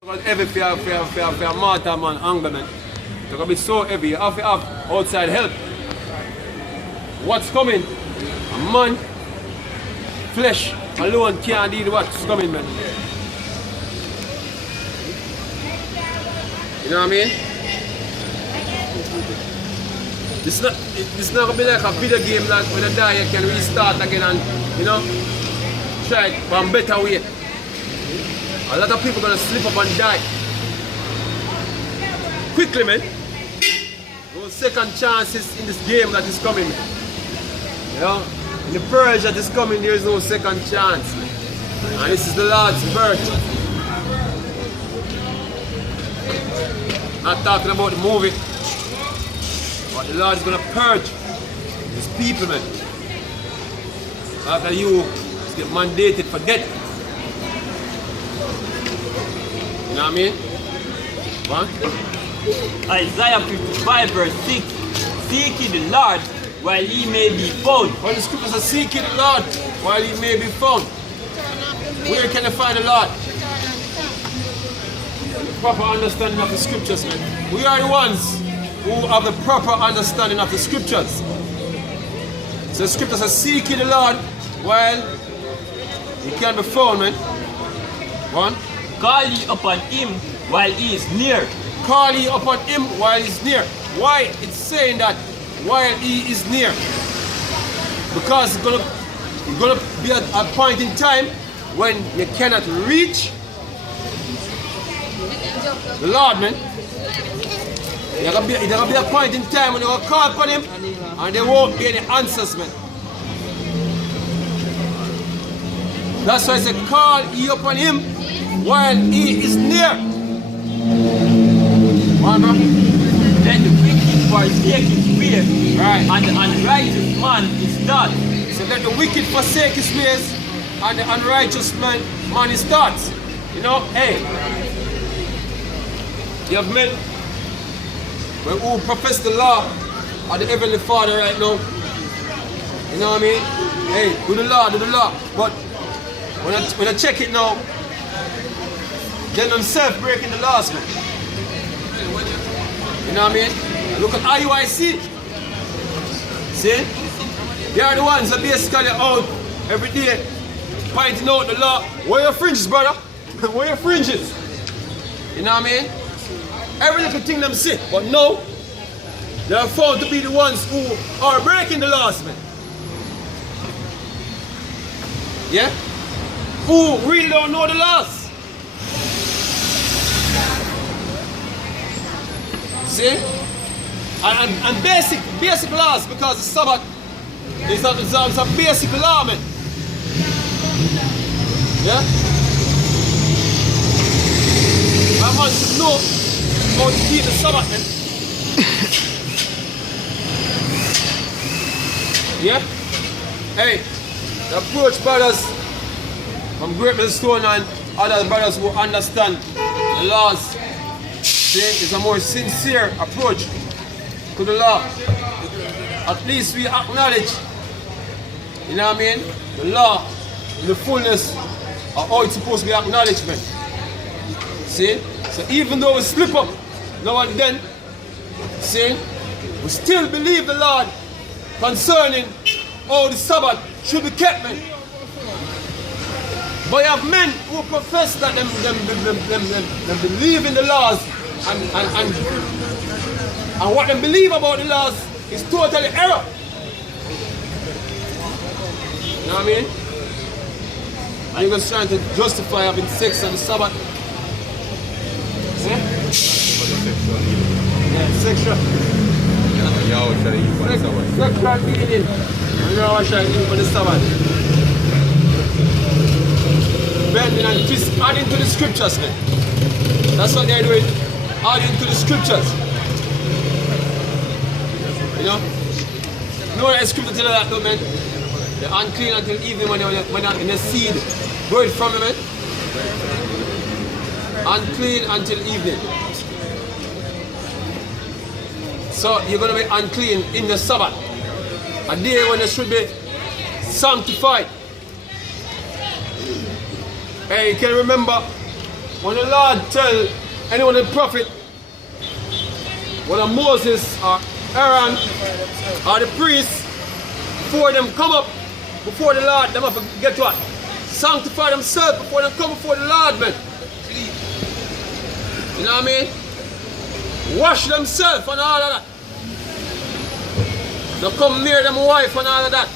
Because heavy for mortar man, anger man. It's gonna be so heavy. You have to have outside help. What's coming? A man, flesh alone can't deal with what's coming, man. You know what I mean? It's not gonna be like a video game that when you die you can restart again and, you know, try it from better way. A lot of people are gonna slip up and die. Quickly, man. Those second chances in this game that is coming. You know, in the purge that is coming, there is no second chance. And this is the Lord's birth. Not talking about the movie, but the Lord is gonna purge His people, man. After you get mandated for death. You know what I mean? What? Isaiah 55 verse 6. Seek ye the Lord while He may be found. Well, the scriptures are seeking the Lord while He may be found. Where can you find the Lord? The proper understanding of the scriptures, man. We are the ones who have the proper understanding of the scriptures. So the scriptures are seeking the Lord while He can be found, man. One. Call ye upon Him while He is near. Call ye upon Him while He is near. Why it's saying that while He is near? Because it's gonna be a point in time when you cannot reach the Lord, man. There's gonna be a point in time when you're gonna call upon Him and there won't be any answers, man. That's why I say, call ye upon Him while He is near. Then the wicked forsake his way, Right. and the unrighteous man is dead. So let the wicked forsake his ways and the unrighteous man his thoughts. You know, hey, you have men who profess the law of the Heavenly Father right now. You know what I mean? Hey, do the law, do the law. But when I check it now, they themselves breaking the laws, man. You know what I mean? Look at IUIC. See? They are the ones that basically out every day pointing out the law. Where your fringes, brother? Where your fringes? You know what I mean? Every little thing them say. But no, they are found to be the ones who are breaking the laws, man. Yeah? Who really don't know the laws. See? And basic laws, because the Sabbath is a basic law, man. Yeah? A man should know how to keep the Sabbath, man. Yeah? Hey, the approach brothers from Great Millstone and other brothers who understand the laws. See, it's a more sincere approach to the law. At least we acknowledge, you know what I mean, the law in the fullness of how it's supposed to be acknowledged, man. See? So even though we slip up now and then, see, we still believe the Lord concerning how the Sabbath should be kept, man. But you have men who profess that them believe in the laws and what they believe about the laws is totally error. You know what I mean? And you're just trying to justify having sex on the Sabbath. Yeah? Yeah, sexual. Sexual meaning. You know what I do for the Sabbath. Bending and twist, adding to the scriptures, man. That's what they're doing. Adding to the scriptures. You know? No scripture tell you that though, man. They're unclean until evening when they're in the seed. Bird from it, man. Unclean until evening. So you're going to be unclean in the Sabbath. A day when you should be sanctified. Hey, you can remember when the Lord tell anyone the prophet, whether Moses or Aaron or the priest, before them come up before the Lord, them have to get what? Sanctify themselves before they come before the Lord, man. You know what I mean? Wash themselves and all of that. They come near them wife and all of that.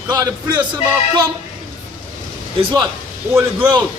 Because the place them all come is what? Holy ground.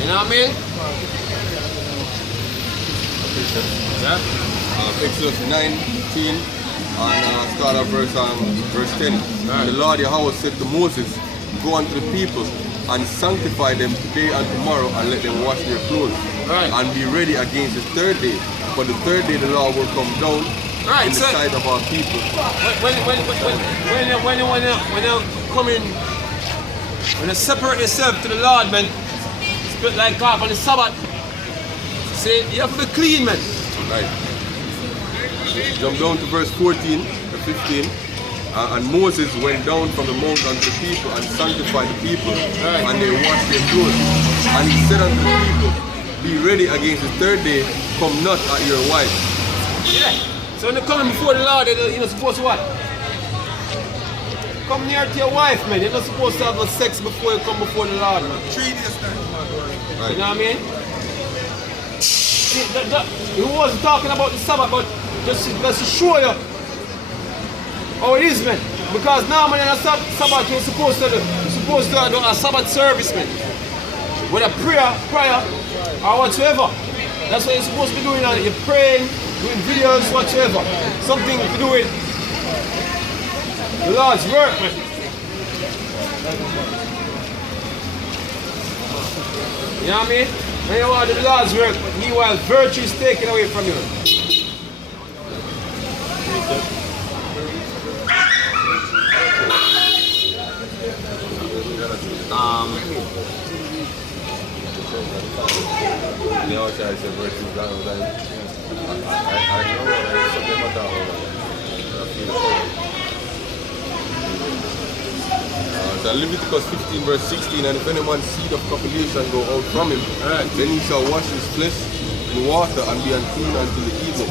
You know what I mean? Yeah. Exodus 19 and start at verse 10. Right. And the Lord Yahweh said to Moses, go unto the people and sanctify them today and tomorrow and let them wash their clothes. Right. And be ready against the third day. For the third day the Lord will come down in the sight of our people. When you come in, when you separate yourself to the Lord, man, split like off on the Sabbath, say you have to be clean, man. Right. Jump down to verse 14 to 15. And Moses went down from the mount unto the people and sanctified the people, and they washed their clothes. And he said unto the people, be ready against the third day, come not at your wife. Yeah. So when you come before the Lord, you're not supposed to what? Come near to your wife, man. You're not supposed to have no sex before you come before the Lord, man. 3 days time. Right. You know what I mean? See, he wasn't talking about the Sabbath, but just to show you how it is, man. Because now, man, in a Sabbath, you're supposed to do a Sabbath service, man. With a prayer or whatsoever. That's what you're supposed to be doing. You're praying, doing videos, whatsoever. Something to do with the Lord's work, man. You know what I mean? When you want the Lord's work, meanwhile virtue is taken away from you. The outside said virtue is down. I know it's something about that one. I feel the power. So Leviticus 15 verse 16, and if any man's seed of copulation go out from him, then he shall wash his flesh in water and be unclean until the evening.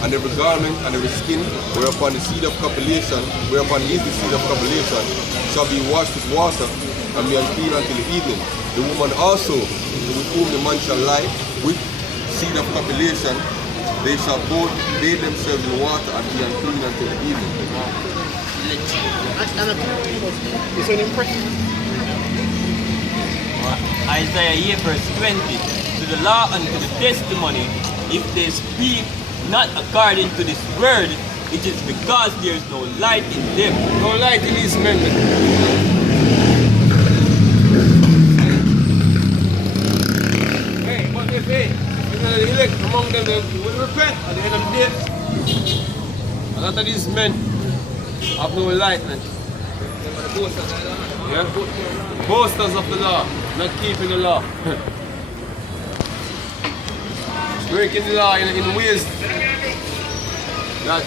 And every garment and every skin whereupon the seed of copulation, whereupon is the seed of copulation, shall be washed with water and be unclean until the evening. The woman also, with whom the man shall lie, with seed of copulation, they shall both bathe themselves in water and be unclean until the evening. It's an impression. Isaiah 8 verse 20. To the law and to the testimony, if they speak not according to this word, it is because there is no light in them. No light in these men. Hey, but if you're going to elect among them, they will repent at the end of the day. A lot of these men have no light, man. Yeah? Boasters of the law, not keeping the law. Breaking the law in ways that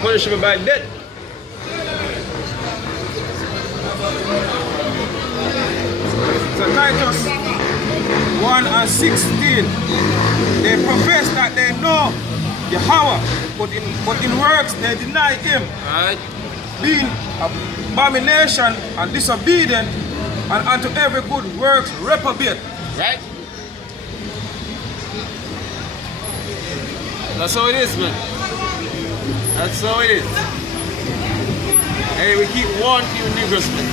punishable by death. So Titus 1 and 16, they profess that they know Yahweh, but in works they deny him, Alright? being abomination and disobedient, and unto every good works reprobate. Right? That's how it is, man. That's how it is. Hey, we keep warning you niggers, man.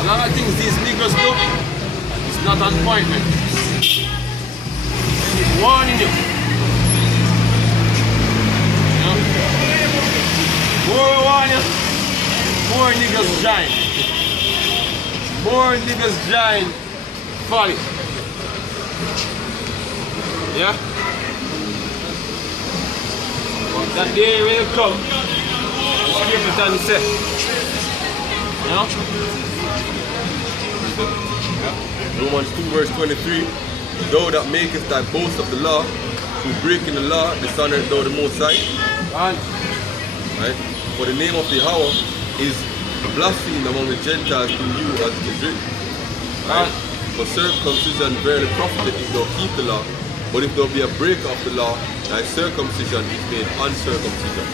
A lot of things these niggers do, it's not on point, man. Keep warning you. You know? More we warn you, more niggas join. More niggas join folly. Yeah? That day will come, Scripture say. You know? Romans 2 verse 23, thou that makest thy boast of the law, through breaking the law, dishonored thou the Most High. And Right? For the name of the Yahweh is blasphemed among the Gentiles through you as it is written. Right? For circumcision verily profiteth if thou keep the law, but if thou be a breaker of the law, thy circumcision is made uncircumcision.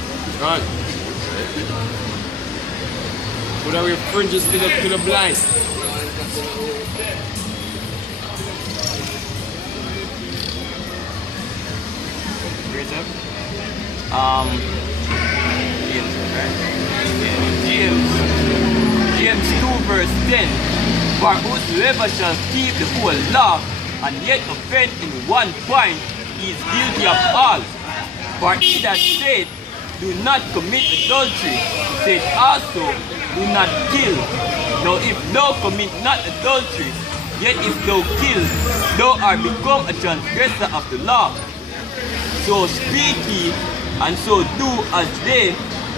right. Put away fringes to the blind. Raise up. James, right? James 2 verse 10. For whosoever shall keep the whole law and yet offend in one point, he is guilty of all. For he that said, do not commit adultery, said also, do not kill. Now if thou commit not adultery, yet if thou kill, thou art become a transgressor of the law. So speak ye, and so do as they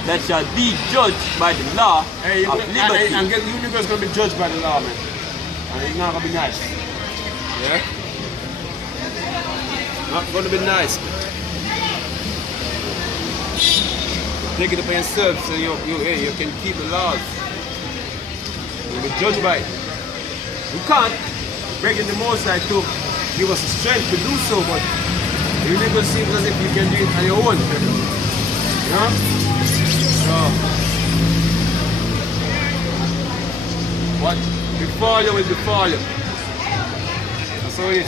that shall be judged by the law Hey, of liberty. and get, you niggas gonna be judged by the law, man. And it's not gonna be nice. Yeah? Not gonna be nice. Take it upon yourself so you can keep the laws. You'll be judged by it. You can't break in the Most High to give us the strength to do so, but you niggas seem as if you can do it on your own. You know? So, what befall you will befall you. That's how it is.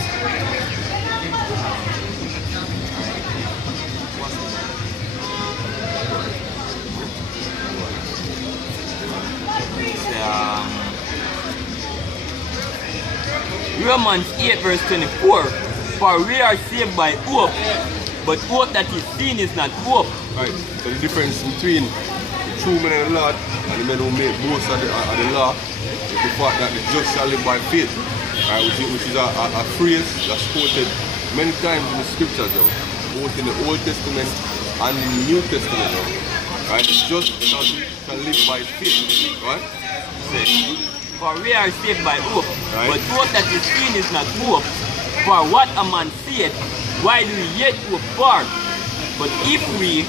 Romans 8 verse 24. For we are saved by hope, but hope that is seen is not hope. Right. So the difference between the true men of the Lord and the men who make most of the law is the fact that the just shall live by faith. Right, which is a phrase that's quoted many times in the scriptures, both in the Old Testament and in the New Testament. Right? The just shall live by faith. Right? For we are saved by hope, Right. but hope that is seen is not hope. For what a man saith, why do we yet hope for? But if we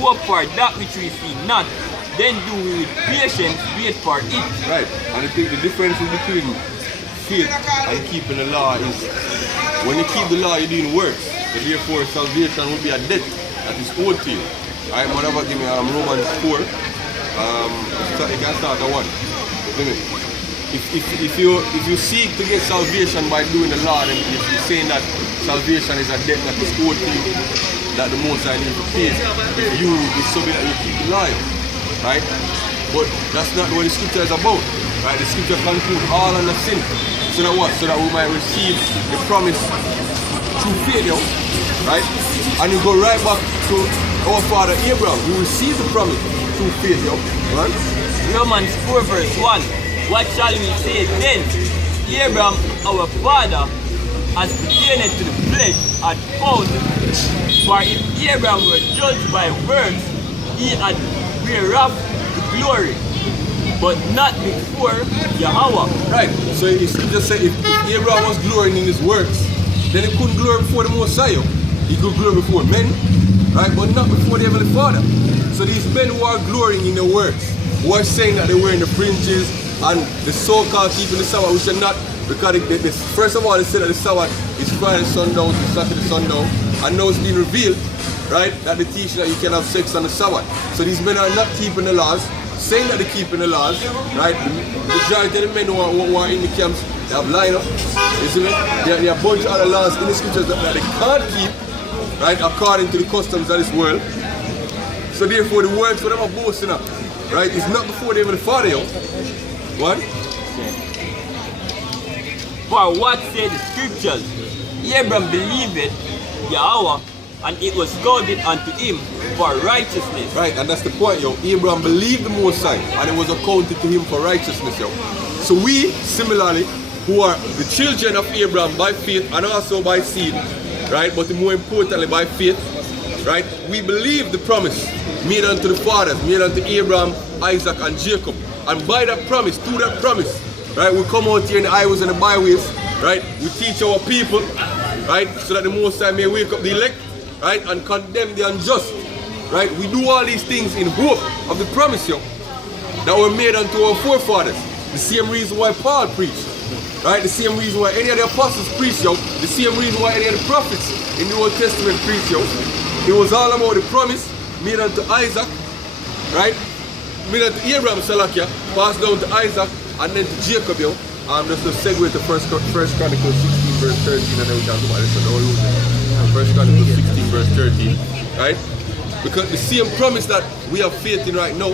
hope for that which we see not, then do we with patience wait for it. Right. And I think the difference between faith and keeping the law is when you keep the law, you're doing works. So therefore, salvation will be a debt that is owed to you. Alright, whatever, give me Romans 4. You can start at 1. If you seek to get salvation by doing the law, then you're saying that salvation is a debt that is owed to you, that the Most High needs to pay. If you is something that you keep the law, right? But that's not what the scripture is about, right? The scripture concludes all under sin. So that what? So that we might receive the promise through faith, right? And you go right back to our father Abraham. We receive the promise through faith, right? Romans 4 verse 1. What shall we say then? Abraham, our father, as pertaining to the flesh, had found. For if Abraham were judged by works, he had whereof the glory, but not before Yahweh. Right. So the scripture said if Abraham was glorying in his works, then he couldn't glory before the Most High. He could glory before men, right? But not before the Heavenly Father. So these men who are glorying in their works, who are saying that they're wearing the fringes and the so-called keeping the Sabbath, which are not, because first of all, they said that the Sabbath is Friday sundown to Saturday sundown, and now it's been revealed, right, that they teach that you can have sex on the Sabbath. So these men are not keeping the laws, saying that they're keeping the laws, right? The majority of the men who are in the camps, they have lineup, you see me? There are a bunch of other laws in the scriptures that they can't keep, right, according to the customs of this world. So therefore the words for them are boasting up, right? It's not before they even the Father, What? For what say the scriptures? Abraham believed Yahweh, and it was counted unto him for righteousness. Right, and that's the point, Abraham believed the Most High, and it was accounted to him for righteousness, So we, similarly, who are the children of Abraham by faith and also by seed, right, but more importantly by faith, right, we believe the promise made unto the fathers, made unto Abraham, Isaac, and Jacob. And by that promise, through that promise, right, we come out here in the highways and the byways, right, we teach our people, right? So that the Most High may wake up the elect, right? And condemn the unjust, right? We do all these things in hope of the promise, yo, that were made unto our forefathers. The same reason why Paul preached, right? The same reason why any of the apostles preached, yo. The same reason why any of the prophets in the Old Testament preached, yo. It was all about the promise made unto Isaac, right? Made unto Abraham, Salakia, passed down to Isaac, and then to Jacob, yo. Just to segue to First Chronicles 16 verse 13, and then we can talk about this on our First Chronicles 16 verse 13, right? Because the same promise that we have faith in right now,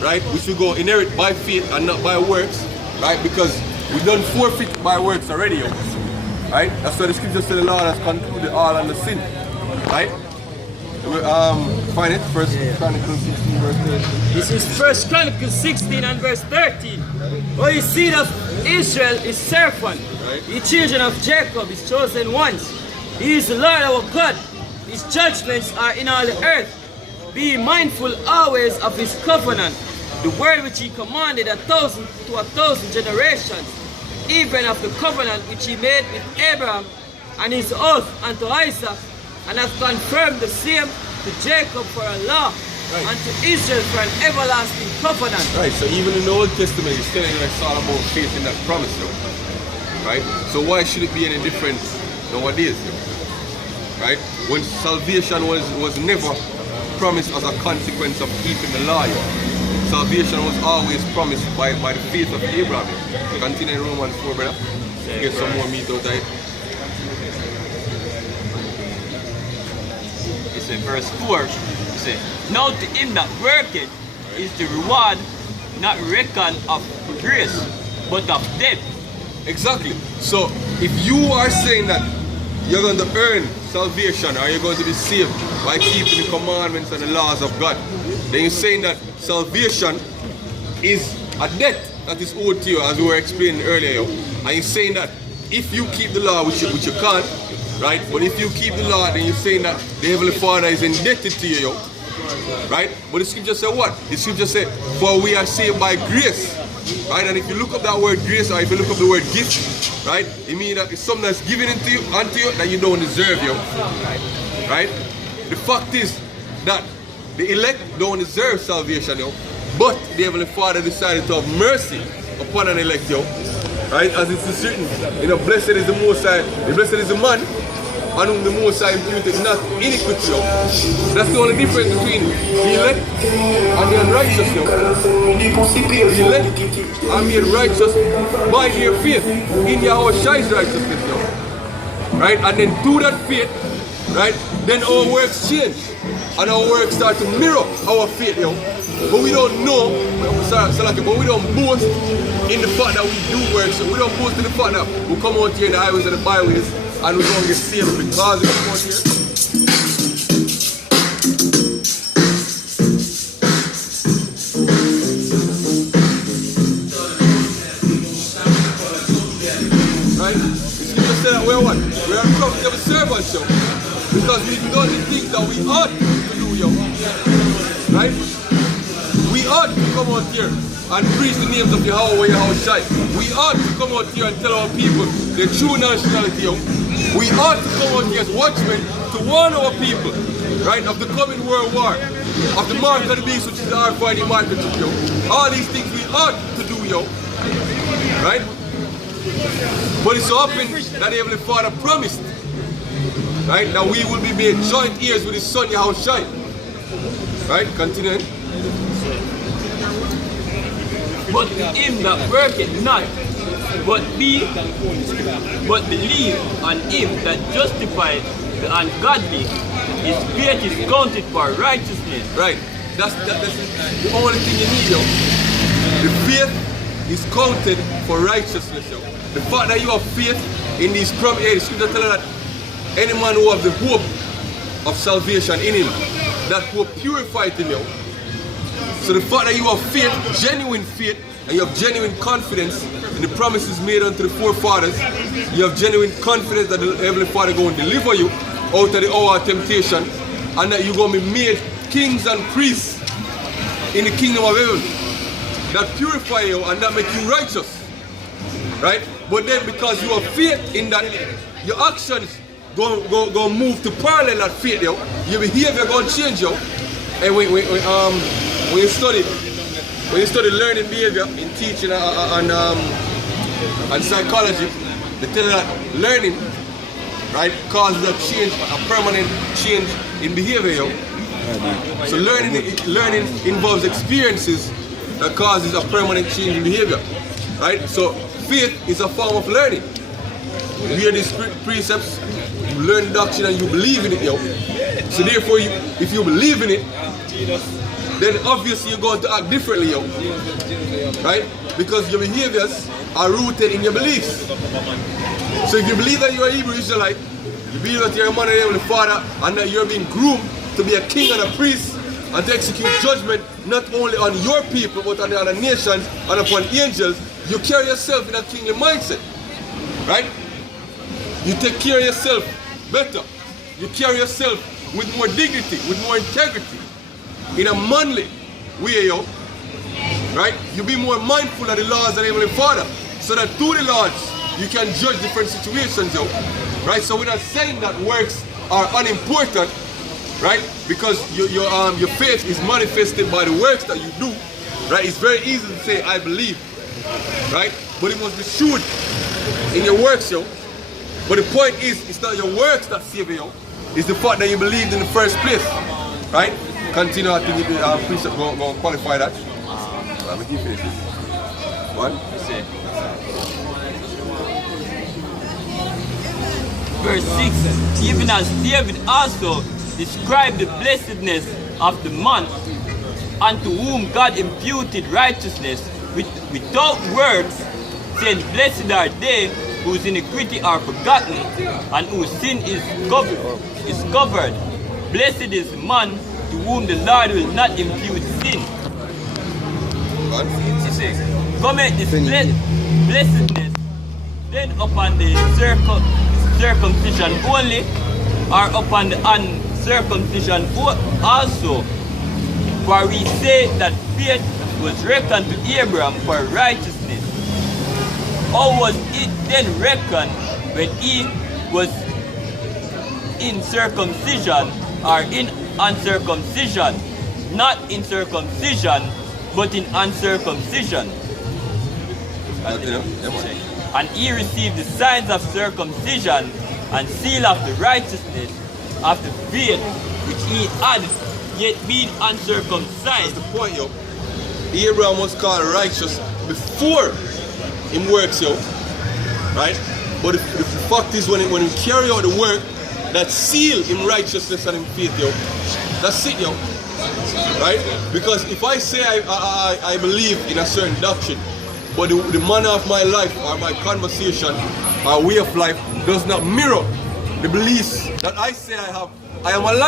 right? We should go inherit by faith and not by works, right? Because we done forfeit by works already, yo. Right? That's why the scripture said the Lord has concluded all under sin, right? Find it, First Chronicles 16 verse 13. This is First Chronicles 16 and verse 13. For the seed of Israel is serpent, Right. the children of Jacob is chosen ones. He is the Lord our God. His judgments are in all the earth. Be mindful always of his covenant, the word which he commanded 1,000 to 1,000 generations, even of the covenant which he made with Abraham and his oath unto Isaac, and hath confirmed the same to Jacob for a law, Right. and to Israel for an everlasting covenant. Right, so even in the Old Testament, it's telling us all about faith in that promise, yo. Right? So why should it be any different nowadays, yo? Right? When salvation was never promised as a consequence of keeping the law, yo. Salvation was always promised by the faith of Abraham. Continue in Romans 4, brother. Get some more meat out of it. It's in verse 4. It says, now to him that worketh is the reward not reckoned of grace, but of debt. Exactly. So if you are saying that you're going to earn salvation or you're going to be saved by keeping the commandments and the laws of God, then you're saying that salvation is a debt that is owed to you, as we were explaining earlier, yo. And you're saying that if you keep the law, which you can't, right? But if you keep the law, then you're saying that the Heavenly Father is indebted to you, yo. Right? But the scripture said what? The scripture said, for we are saved by grace. Right? And if you look up that word grace, or if you look up the word gift, right? It means that it's something that's given unto you that you don't deserve, yo. Right? The fact is that the elect don't deserve salvation, yo. But the Heavenly Father decided to have mercy upon an elect, yo. Right? As it's certain, you know, blessed is the Most High, blessed is the man on whom the Most High imputed not iniquity, yo. That's the only difference between the elect and the unrighteous, yo. The elect are made righteous by their faith in Yahweh Shai's righteousness, yo. Right? And then through that faith, right, then our works change. And our works start to mirror our faith, yo. But we don't know, but we don't boast in the fact that we do work. So we don't boast in the fact that we come out here in the highways and the byways and we're going to get saved because we come out here. Right? The scripture said that we're what? We are profitable servants, yo. Because we've done the things that we ought to do, yo. Right? We ought to come out here and preach the names of Yahweh Shai. We ought to come out here and tell our people their true nationality, yo. We ought to come out here as watchmen to warn our people, right, of the coming world war, of the mark of the beast, which is the Alpha and the market, yo. All these things we ought to do, yo. Right? But it's so often that the Heavenly Father promised, right, that we will be made joint heirs with His Son Yahweh Shai. Right? Continuing. But to him that worketh not, but believe on him that justifieth the ungodly, his faith is counted for righteousness. Right. That's the only thing you need, yo. The faith is counted for righteousness, yo. The fact that you have faith in these promises, the scripture tells us that any man who has the hope of salvation in him, that hope purifies him, yo. So the fact that you have faith, genuine faith, and you have genuine confidence in the promises made unto the forefathers, you have genuine confidence that the Heavenly Father is going to deliver you out of the hour of temptation, and that you're going to be made kings and priests in the kingdom of heaven. That purify you and that make you righteous. Right? But then because you have faith in that, your actions go move to parallel that faith, yo. Your behavior gonna change, yo. And when you study learning behavior in teaching and psychology, they tell you that learning, right, causes a change, a permanent change in behavior, yo. So learning involves experiences that causes a permanent change in behavior, right? So faith is a form of learning. You hear these precepts, you learn doctrine and you believe in it, yo. So therefore, if you believe in it, then obviously you're going to act differently, yo. Right? Because your behaviors are rooted in your beliefs. So if you believe that you're a Hebrew Israelite, you believe that you're a man of the Heavenly Father, and that you're being groomed to be a king and a priest, and to execute judgment not only on your people, but on the other nations and upon angels, you carry yourself in a kingly mindset. Right? You take care of yourself better. You carry yourself with more dignity, with more integrity, in a manly way, yo. Right? You be more mindful of the laws of the Heavenly Father, so that through the laws you can judge different situations, yo. Right? So we're not saying that works are unimportant, right? Because your faith is manifested by the works that you do, right? It's very easy to say I believe, right? But it must be shown in your works, yo. But the point is, it's not your works that save you, yo. It's the fact that you believed in the first place, right? Continue, I think the precept going to qualify that. Let me finish this. One. Verse 6, even as David also described the blessedness of the man unto whom God imputed righteousness without works, saying, blessed are they whose iniquity are forgotten and whose sin is covered. Blessed is the man to whom the Lord will not impute sin. Comment this blessedness then upon the circumcision only, or upon the uncircumcision also? For we say that faith was reckoned to Abraham for righteousness. How was it then reckoned when he was in circumcision or in uncircumcision? Not in circumcision, but in uncircumcision. And he received the signs of circumcision and seal of the righteousness of the faith which he had, yet being uncircumcised. That's the point, yo. Abraham was called righteous before him works, yo. Right? But the fact is, when he carry out the work, that seal in righteousness and in faith, yo. That's it, yo. Right? Because if I say I believe in a certain doctrine, but the manner of my life or my conversation or way of life does not mirror the beliefs that I say I have, I am a liar.